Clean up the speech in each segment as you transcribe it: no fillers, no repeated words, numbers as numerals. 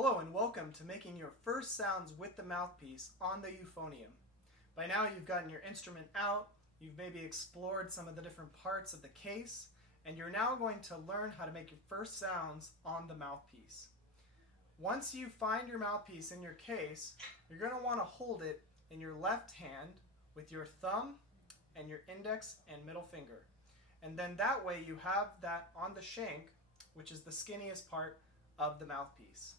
Hello and welcome to making your first sounds with the mouthpiece on the Euphonium. By now you've gotten your instrument out, you've maybe explored some of the different parts of the case, and you're now going to learn how to make your first sounds on the mouthpiece. Once you find your mouthpiece in your case, you're going to want to hold it in your left hand with your thumb and your index and middle finger. And then that way you have that on the shank, which is the skinniest part of the mouthpiece.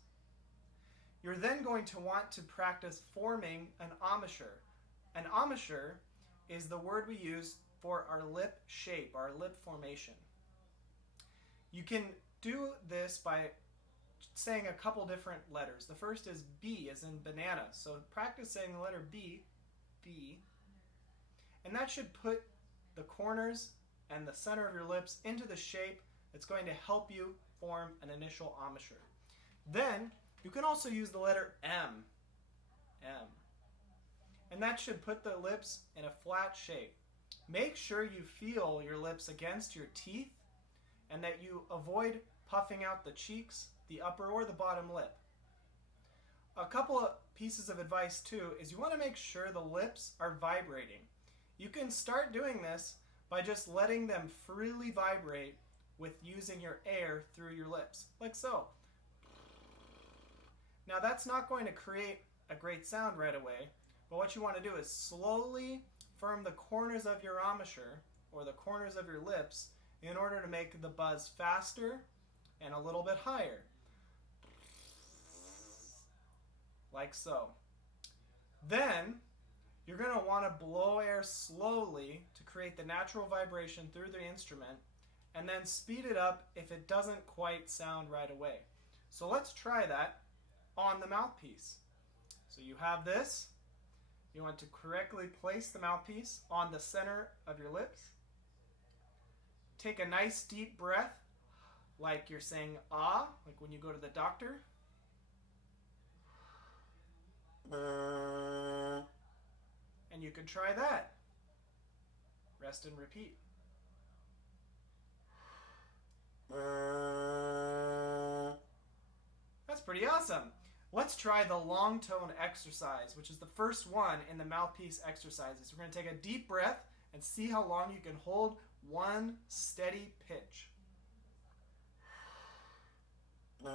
You're then going to want to practice forming an embouchure. An embouchure is the word we use for our lip shape, our lip formation. You can do this by saying a couple different letters. The first is B as in banana. So practice saying the letter B, B. And that should put the corners and the center of your lips into the shape that's going to help you form an initial embouchure. Then you can also use the letter M, M. And that should put the lips in a flat shape. Make sure you feel your lips against your teeth and that you avoid puffing out the cheeks, the upper or the bottom lip. A couple of pieces of advice too is you want to make sure the lips are vibrating. You can start doing this by just letting them freely vibrate with using your air through your lips, like so. Now that's not going to create a great sound right away, but what you want to do is slowly firm the corners of your embouchure, or the corners of your lips, in order to make the buzz faster and a little bit higher. Like so. Then you're going to want to blow air slowly to create the natural vibration through the instrument, and then speed it up if it doesn't quite sound right away. So let's try that on the mouthpiece. So you have this. You want to correctly place the mouthpiece on the center of your lips. Take a nice deep breath, like you're saying ah, like when you go to the doctor. And you can try that. Rest and repeat. That's pretty awesome. Let's try the long tone exercise, which is the first one in the mouthpiece exercises. We're going to take a deep breath and see how long you can hold one steady pitch. Wow.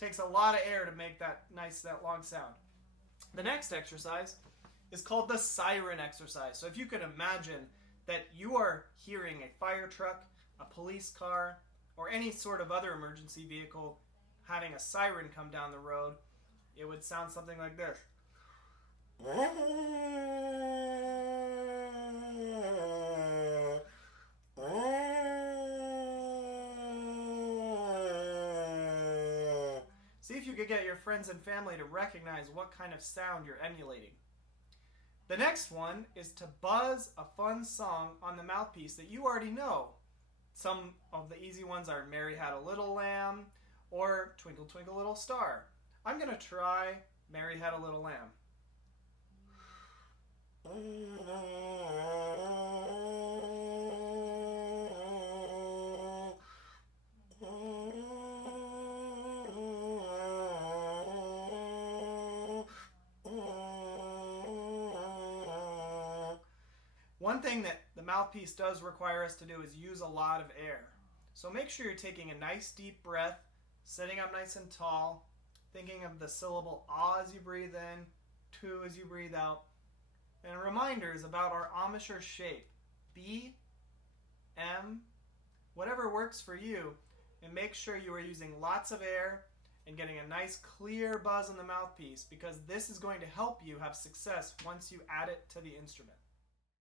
Takes a lot of air to make that long sound. The next exercise is called the Siren Exercise. So if you can imagine that you are hearing a fire truck, a police car, or any sort of other emergency vehicle having a siren come down the road, it would sound something like this. See if you could get your friends and family to recognize what kind of sound you're emulating. The next one is to buzz a fun song on the mouthpiece that you already know. Some of the easy ones are Mary Had a Little Lamb or Twinkle Twinkle Little Star. I'm going to try Mary Had a Little Lamb. One thing that the mouthpiece does require us to do is use a lot of air. So make sure you're taking a nice deep breath, sitting up nice and tall, thinking of the syllable ah as you breathe in, tu as you breathe out, and reminders about our embouchure shape, B, M, whatever works for you, and make sure you are using lots of air and getting a nice clear buzz on the mouthpiece, because this is going to help you have success once you add it to the instrument.